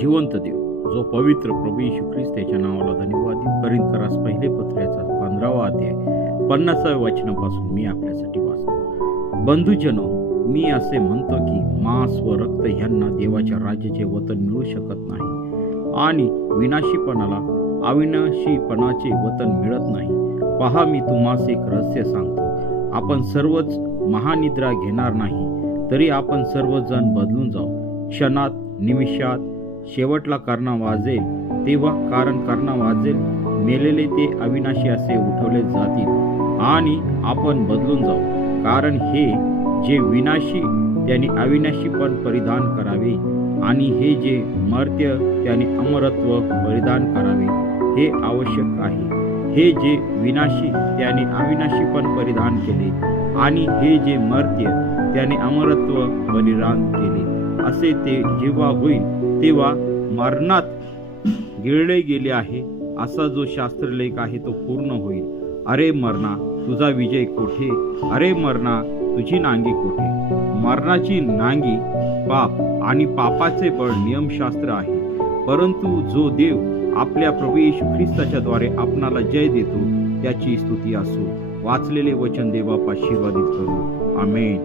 जिवंत देव, जो पवित्र प्रभू येशू ख्रिस्त याच्या नावाला धन्यवाद देऊ. कोरिन्थीकरास पहिले पत्राचा 15वा अध्याय 50व्या वचनापासून मी आपल्यासाठी वाचतो. बंधुजनो, मी असे म्हणतो की मांस व रक्त ह्यांना देवाच्या राज्याचे वतन मिळू शकत नाही आणि विनाशीपणाला अविनाशीपणाचे वतन मिळत नाही. पहा, मी तुम्हास एक रहस्य सांगतो. आपण सर्वच महानिद्रा घेणार नाही, तरी आपण सर्वजण बदलून जाऊ. क्षणात, निमिषात, शेवटला करणा वाजेल तेव्हा, कारण करणा वाजेल, मेलेले ते अविनाशी असे उठवले जातील आणि आपण बदलून जाऊ. कारण हे जे विनाशी त्याने अविनाशीपण परिधान करावे आणि हे जे मर्त्य त्याने अमरत्व परिधान करावे, हे आवश्यक आहे. हे जे विनाशी त्याने अविनाशीपण परिधान केले आणि हे जे मर्त्य त्याने अमरत्व परिधान केले. असे ते जेव्हा होईल तेव्हा मरणात गिळले गेले आहे असा जो शास्त्रलेख आहे तो पूर्ण होईल. अरे मरणा, तुझा विजय कोठे? अरे मरणा, तुझी नांगी कोठे? मरणाची नांगी पाप आणि पापाचे बळ नियमशास्त्र आहे. परंतु जो देव आपल्या प्रभू येशू ख्रिस्ताच्या द्वारे आपणाला जय देतो, त्याची स्तुती असो. वाचलेले वचन देव आशीर्वादित करू. आमेन.